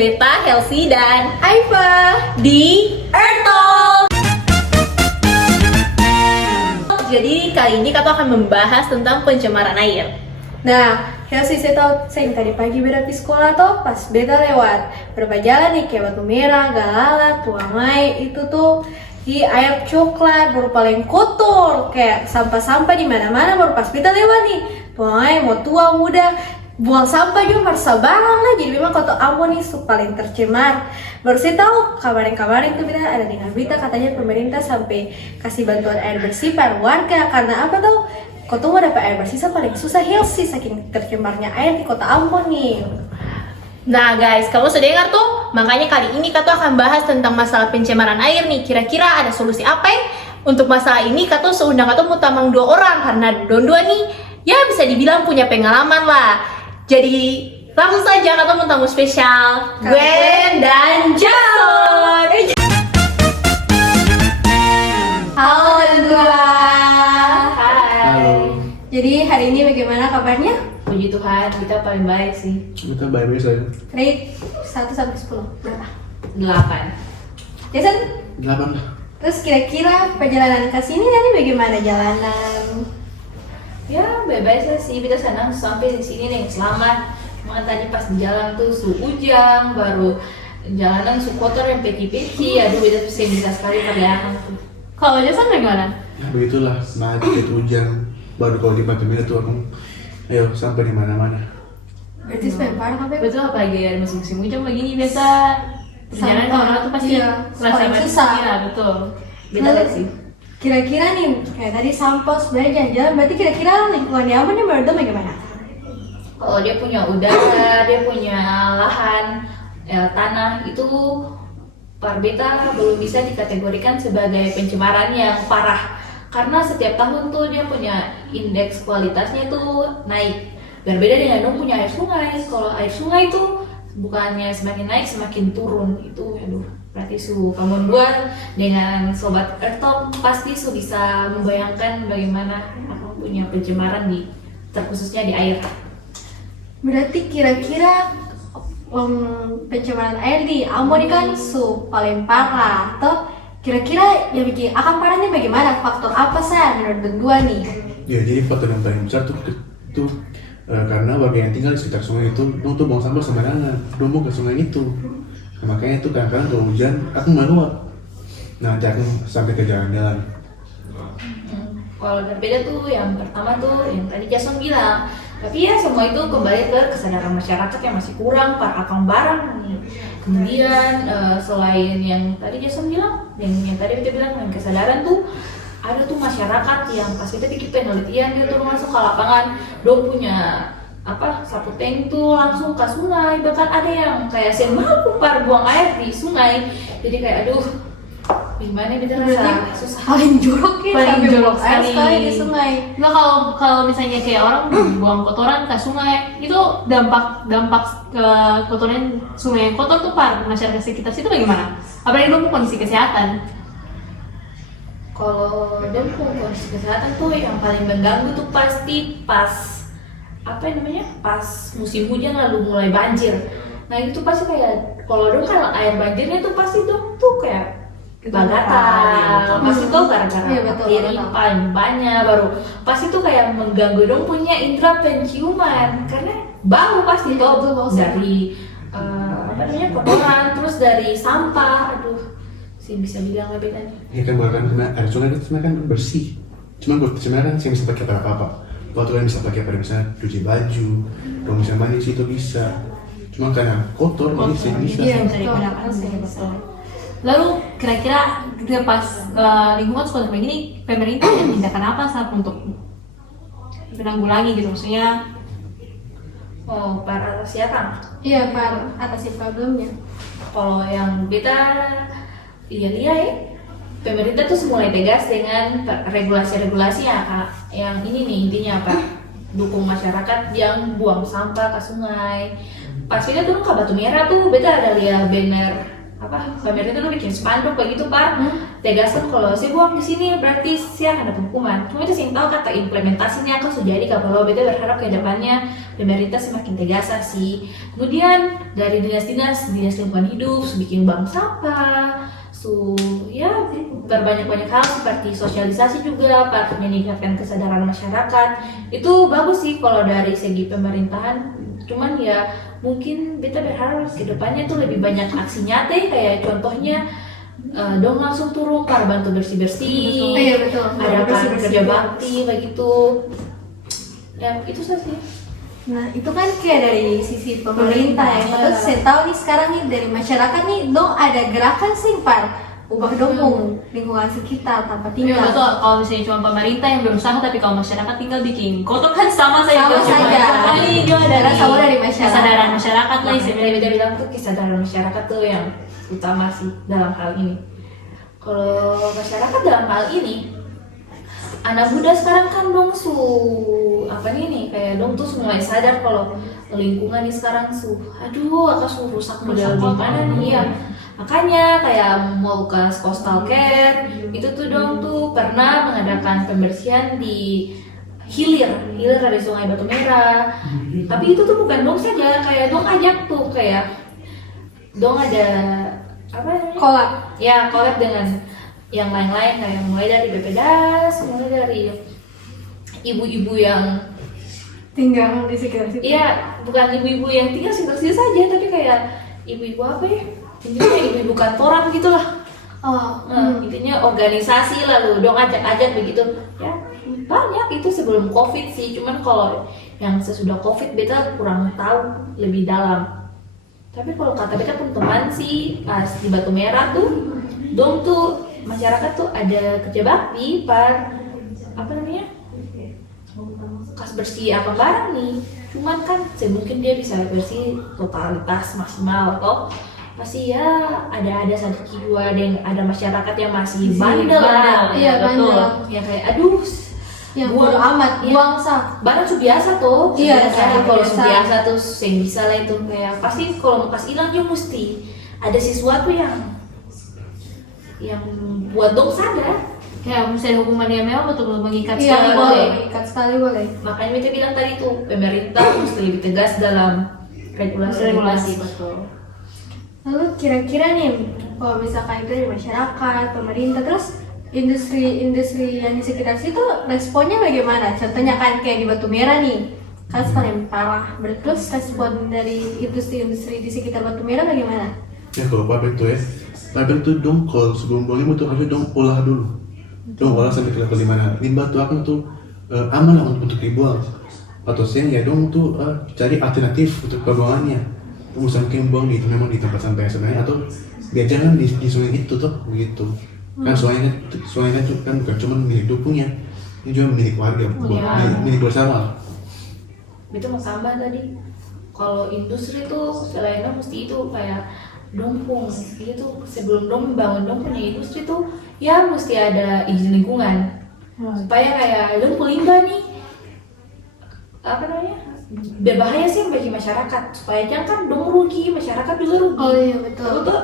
Beta, Helsi, dan Aifa di Earth Talk. Jadi kali ini kita akan membahas tentang pencemaran air. Nah, Helsi saya tahu saya tadi pagi beda di sekolah tuh pas beta lewat berapa jalan nih kayak Batu Merah, Galala, Tuangai itu tuh di air coklat baru paling kotor kayak sampah-sampah di mana-mana baru pas beta lewat nih Tuangai mau tua muda buang sampah juga bersabaran lah jadi memang kota Ambon nih paling tercemar. Baru saya tahu kemarin-kemarin tuh beta ada dengar berita katanya pemerintah sampai kasih bantuan air bersih para warga karena apa tuh? Kota mau dapat air bersih paling susah Helsi saking tercemarnya air di kota Ambon nih. Nah guys, kamu sudah dengar tuh? Makanya kali ini kita akan bahas tentang masalah pencemaran air nih. Kira-kira ada solusi apa ya? Untuk masalah ini kita seundang atau mau tamang 2 orang karena dua nih ya bisa dibilang punya pengalaman lah. Jadi langsung saja kita mau tamu spesial Gwen dan Jason. Halo berdua. Halo, Jadi hari ini bagaimana kabarnya? Puji Tuhan, kita paling baik sih. kita baik-baik saja. Rate 1 sampai 10 berapa? 8. Jason, 8 lah. terus kira-kira perjalanan ke sini tadi bagaimana jalanan? Ya, baik-baik saja sih. Kita senang sampai di sini nih, selamat. Cuma tadi pas di jalan tuh su hujan, baru jalanan su kotor yang peci-peci. Aduh, itu bisa sekali kelihatan tuh. Kalau Jason bagaimana? Ya begitulah, macet, hujan. Baru kalau di Batu Merah tuh aku, ayo sampai di mana-mana. Berarti sampai parah apa ya? Betul, apalagi ada musim-musim hujan begini biasa perjalanan Sampah, orang tuh pasti iya, merasa paling macet. susah. Iya, betul. Beda Lalu, sih. Kira-kira nih, kayak tadi sampah sebenarnya jalan-jalan, berarti kira-kira lingkungan di Ambon ini menurut lo bagaimana? Kalau dia punya udara, dia punya lahan, tanah itu Parbeta belum bisa dikategorikan sebagai pencemaran yang parah karena setiap tahun tuh dia punya indeks kualitasnya itu naik. Berbeda dengan dong punya air sungai. Kalau air sungai itu bukannya semakin naik semakin turun itu, aduh. Berarti kamu dua dengan sobat Earth Talk pasti bisa membayangkan bagaimana aku punya pencemaran terkhususnya di air. Berarti kira-kira pencemaran air di Ambon ini kan paling parah. Atau kira-kira yang bikin akan parahnya bagaimana? Faktor apa sih menurut berdua nih? Ya jadi faktor yang paling besar tuh karena warga yang tinggal di sekitar sungai itu, dong tuh buang sampah sembarangan, dong mau ke sungai itu. Nah, makanya tuh kadang-kadang kalau hujan, aku meluap. Nah, jangan sampai ke jalan-jalan. Kalau berbeda tuh yang pertama tuh yang tadi Jason bilang, tapi ya semua itu kembali ke kesadaran masyarakat yang masih kurang para akang barang nih. Kemudian selain yang tadi Jason bilang, yang tadi kita bilang yang kesadaran tuh ada tuh masyarakat yang pas kita bikin penelitian dia tuh masuk ke lapangan, dong punya sapu tank tuh langsung ke sungai, bahkan ada yang kayak semapupar buang air di sungai. Jadi kayak aduh, gimana kita rasa susah. Paling jorok ya, Paling sampai jorok buang air sekali. sekali di sungai. Nah kalau misalnya kayak orang buang kotoran ke sungai, itu dampak ke kotoran sungai yang kotor tuh par masyarakat sekitar situ bagaimana? Apalagi dulu kondisi kesehatan. Kalau kondisi kesehatan tuh yang paling mengganggu tuh pasti pas pas musim hujan lalu mulai banjir. Nah itu pasti kayak kalau dong kan air banjirnya tuh pasti dong tuh kayak bagatan, pasti tuh gara-gara Iya, betul, bakteri betul. paling banyak baru pasti tuh kayak mengganggu dong punya indera penciuman karena bau pasti Iya, tuh betul, bau dari kotoran terus dari sampah. Aduh, sih bisa bilang lebih tadi. Ya kan bahkan kena air sungai itu sebenarnya kan bersih. Cuma buat pencemaran saya bisa pakai apa-apa. Waktu kan bisa pakai pada misalnya cuci baju, kalau misalnya mandi sih itu bisa. Cuma karena kotor ini sih bisa. Iya, Bisa digunakan sih, betul. Lalu kira-kira ketika pas lingkungan sekolah begini, pemerintah ada tindakan apa saat untuk menanggulangi gitu maksudnya? Oh, para siapa? Iya, Pak, atasi problemnya. Kalau yang beta lihat ya, pemerintah tuh mulai tegas dengan regulasi-regulasi yang ini nih intinya apa? Dukung masyarakat yang buang sampah ke sungai. Pas kita turun ke Batu Merah tuh beta ada lihat banner pemerintah tuh bikin spanduk begitu Pak, tegaskan kalau saya buang di sini berarti saya akan dapat hukuman. Cuma itu sih tahu kata implementasinya akan sudah jadi kalau beta berharap ke depannya pemerintah semakin tegas sih. Kemudian dari dinas lingkungan hidup, bikin bank sampah, ya berbanyak hal seperti sosialisasi juga, Pak, meningkatkan kesadaran masyarakat. Itu bagus sih kalau dari segi pemerintahan. Cuman ya mungkin beta berharap ke depannya tuh lebih banyak aksi nyata kayak contohnya dong langsung turun para bantu bersih-bersih. Iya betul. Ada kan Bersih-bersih. kerja bakti begitu. Ya itu saja. Nah itu kan kayak dari sisi pemerintah ya. Terus saya tahu nih sekarang nih dari masyarakat nih dong ada gerakan sih Pak, ubah dong lingkungan sekitar tempat Ya tinggal. betul, kalau misalnya cuma pemerintah yang berusaha tapi kalau masyarakat tinggal bikin kotor kan sama saja. Sama saja. Ini juga Karena sama dari masyarakat. kesadaran masyarakat lah Makanya istilahnya. beta bilang tuh kesadaran masyarakat tuh yang utama sih dalam hal ini. Kalau masyarakat dalam hal ini, anak muda sekarang kan dong kayak dong tuh mulai sadar kalau lingkungan nih sekarang akan rusak model di mana nih ya. Makanya kayak mau ke coastal care itu tuh dong tuh pernah mengadakan pembersihan di hilir dari Sungai Batu Merah. Tapi itu tuh bukan dong saja, kayak dong ajak tuh kayak dong ada apa namanya? Kolak. Ya, collab dengan yang lain-lain kayak mulai dari BPDAS, mulai dari ibu-ibu yang Tinggal di sekitar situ. iya, bukan ibu-ibu yang tinggal situ-situ saja, tapi kayak ibu-ibu apa ya? Intinya ibu-ibu kantoran gitulah. Oh. Intinya organisasi lalu dong ajak-ajak begitu. Ya, banyak itu sebelum Covid sih, cuman kalau yang sesudah Covid beta kurang tahu lebih dalam. Tapi kalau kata beta pun teman sih pas di Batu Merah tuh, dong tuh masyarakat tuh ada kerja bakti apa namanya? Kas bersih apa barang nih. Cuman kan mungkin dia bisa bersih totalitas maksimal toh. Pasti ya ada sedikit juga ada masyarakat yang masih bandel lah. Iya, betul. bandel. Ya kayak aduh Yang bodo amat, Iya. buang sah. barang sudah biasa tuh. Iya, Kalau biasa. sudah biasa tuh yang bisa lah itu kayak pasti kalau mau kasih hilang dia mesti ada sesuatu yang buat dong sadar. Kayak misalnya hukuman yang memang betul-betul mengikat Iya, sekali boleh. boleh. Ikat sekali boleh. Makanya kita bilang tadi tuh pemerintah mesti lebih tegas dalam regulasi. Betul. Lalu kira-kira nih, kalau misalkan itu dari masyarakat, pemerintah, terus industri yang di sekitar situ responnya bagaimana? Contohnya kan kayak di Batu Merah nih, kan paling parah. Terus respon dari industri di sekitar Batu Merah bagaimana? Ya kalau pabrik tuh dong kalau sebelum buangnya tuh harusnya dong olah dulu. Dong olah sampai ke level dimana limbah tuh akan tuh aman lah untuk dibuang. Atau ya dong tuh cari alternatif untuk pembuangannya. Mungkin buang memang di tempat sampah yang sebenarnya atau biar jangan di sungai itu tuh begitu. Kan sungainya tuh kan bukan cuma milik dukunya, ini juga milik warga, milik bersama. Itu mau tambah tadi kalau industri tuh selainnya mesti itu kayak dompung itu sebelum dong membangun dong punya industri tuh ya mesti ada izin lingkungan supaya kayak dong limbah nih apa namanya berbahaya sih bagi masyarakat supaya jangan dong rugi masyarakat juga rugi. Oh iya betul. Itu tuh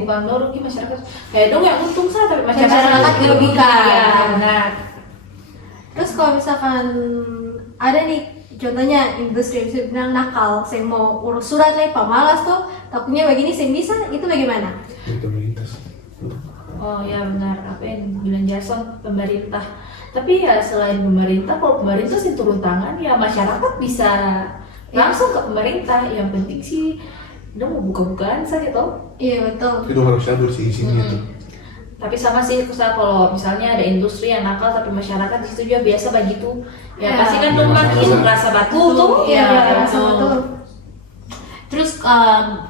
bukan dong rugi masyarakat kayak dong yang untung sah tapi masyarakat Masyarakat dirugikan. Ya, benar. Terus kalau misalkan ada nih, contohnya industri bilang nakal, saya mau urus surat lah, pamalas tuh, takutnya begini saya bisa, itu bagaimana? Itu melintas. Oh ya benar, apa yang bilang Jason, pemerintah. Tapi ya selain pemerintah, kalau pemerintah sih turun tangan, ya masyarakat bisa langsung ke pemerintah. Yang penting sih, udah mau buka-bukaan saja toh. Iya betul. Itu harus campur sih isinya tuh. Tapi sama sih, kalau misalnya ada industri yang nakal tapi masyarakat di situ juga biasa begitu. Ya Ya. pasti kan Ya, dong makin masalah. rasa batu tuh. Iya, Iya, betul. betul. Terus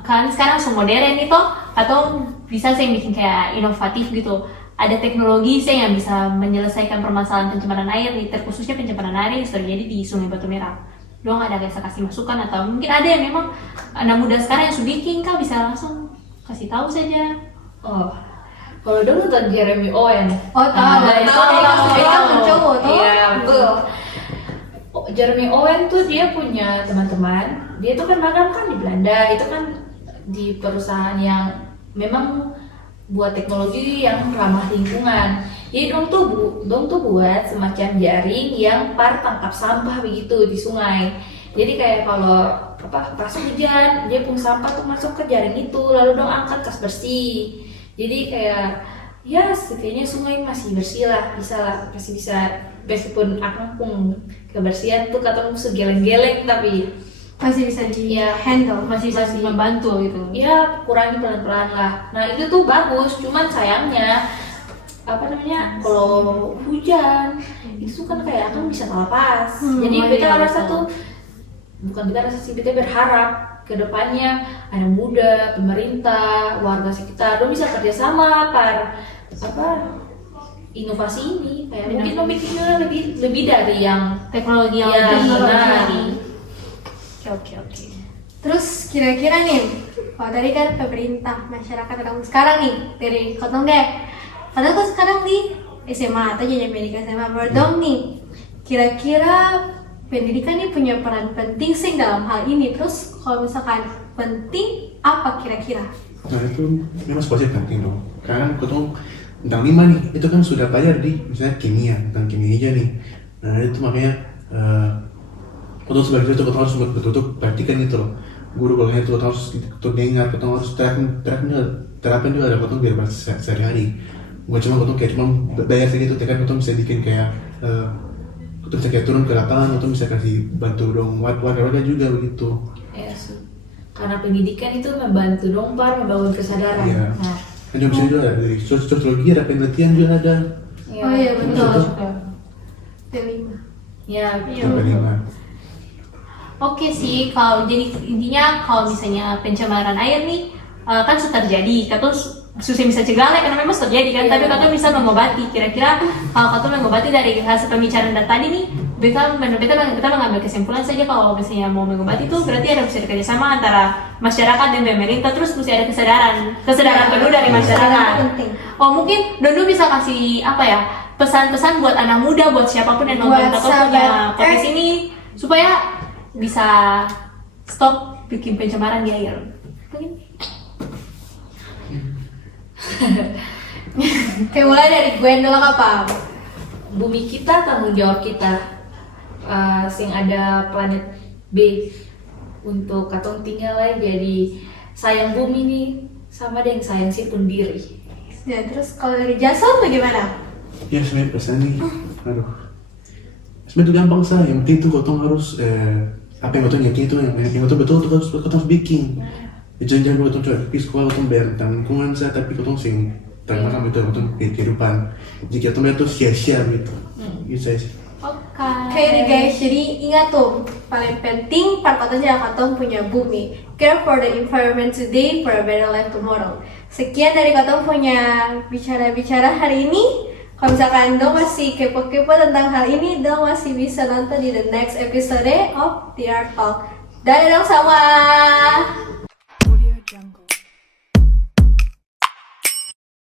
kan sekarang semua modern itu atau bisa saya bikin kayak inovatif gitu. Ada teknologi saya yang bisa menyelesaikan permasalahan pencemaran air, terkhususnya pencemaran air yang terjadi di Sungai Batu Merah. Doang ada bisa kasih masukan atau mungkin ada yang memang anak muda sekarang yang sudah bikin kau bisa langsung kasih tahu saja. Oh, kalau dulu nonton Jeremy Owen. Oh tahu, Nah, tahu, cowok tuh. Iya betul. Oh, Jeremy Owen tuh dia punya teman-teman. Dia tuh kan magang kan di Belanda. Itu kan di perusahaan yang memang buat teknologi yang ramah lingkungan. Jadi dong tuh buat semacam jaring yang tangkap sampah begitu di sungai. Jadi kayak kalau pas hujan dia pun sampah tuh masuk ke jaring itu, lalu dong angkat kas bersih. Jadi kayak ya setidaknya sungai masih bersih lah, masih bisa meskipun akang pun kebersihan tuh katong segeleng-geleng tapi Masih bisa di ya handle. Masih membantu gitu. ya kurangi pelan-pelan lah. Nah itu tuh bagus, cuman sayangnya kalau hujan itu tuh kan kayak akan bisa terlepas. Jadi beta rasa tuh beta berharap kedepannya anak muda, pemerintah, warga sekitar dong bisa kerjasama inovasi ini kayak mungkin lo bikinnya lebih dari yang Teknologi yang ya, lebih benar. Oke. Terus kira-kira nih, kalau tadi kan pemerintah, masyarakat kamu sekarang nih, dari Kotong deh. Padahal kan sekarang di SMA atau jenjang pendidikan SMA, menurut dong nih, kira-kira pendidikan ini punya peran penting sih dalam hal ini. Terus kalau misalkan penting, apa kira-kira? Nah itu memang sebenarnya penting dong. Karena Kotong tentang 5 nih, itu kan sudah belajar di misalnya kimia, tentang kimia aja nih. Nah itu makanya Kotong sebagai itu Kotong harus betul-betul praktikan itu loh. Guru kalau itu Kotong harus dengar, Kotong harus terapin juga ada Kotong biar sehari-hari. Bukan cuma Kotong kayak cuma belajar segitu, kan Kotong bisa bikin kayak Kotong bisa kayak turun ke lapangan, Kotong bisa kasih bantu dong warga-warga juga begitu. Ya sih. Karena pendidikan itu membantu dong membangun kesadaran. Iya. Nah, Kan juga bisa juga dari sosiologi ada penelitian juga ada. ya. Oh iya betul. Betul. Kelima. Ya, Sampai 5. Oke sih, kalau jadi intinya kalau misalnya pencemaran air nih kan sudah terjadi, katong susah bisa cegah lah karena memang sudah terjadi kan, tapi katong bisa mengobati. Kira-kira kalau katong mengobati dari hasil pembicaraan dan tadi nih, kita mengambil kesimpulan saja kalau misalnya mau mengobati itu berarti ada bisa kerjasama antara masyarakat dan pemerintah, terus mesti ada kesadaran penuh dari masyarakat. Penting. Oh mungkin Dondo bisa kasih pesan-pesan buat anak muda, buat siapapun yang nonton Buat atau punya sahabat. podcast ini supaya bisa stop bikin pencemaran di air. Mungkin Kayak mulai dari Gwen dulu apa? bumi kita tanggung jawab kita. Sing ada planet B untuk katong tinggal lah, jadi sayang bumi nih sama dengan sayang si pun diri. Ya terus kalau dari Jason bagaimana? Ya sebenarnya pesan nih, aduh. Sebenarnya itu gampang sah, yang penting tuh Kotong harus apa yang Kotong yakin itu yang Kotong betul tuh Kotong harus bikin. Jangan Kotong coba di sekolah Kotong bayar tentang lingkungan sah, tapi Kotong sing termakan itu Kotong kehidupan. Jika Kotong bayar tuh sia-sia gitu. Gitu saya sih. Oke nih guys, jadi ingat tuh, paling penting Kotong jangan Kotong punya bumi. Care for the environment today for a better life tomorrow. Sekian dari Kotong punya bicara-bicara hari ini. Kalau misalkan dong masih kepo-kepo tentang hal ini, dong masih bisa nonton di the next episode of TR Talk. Dadah dong sama.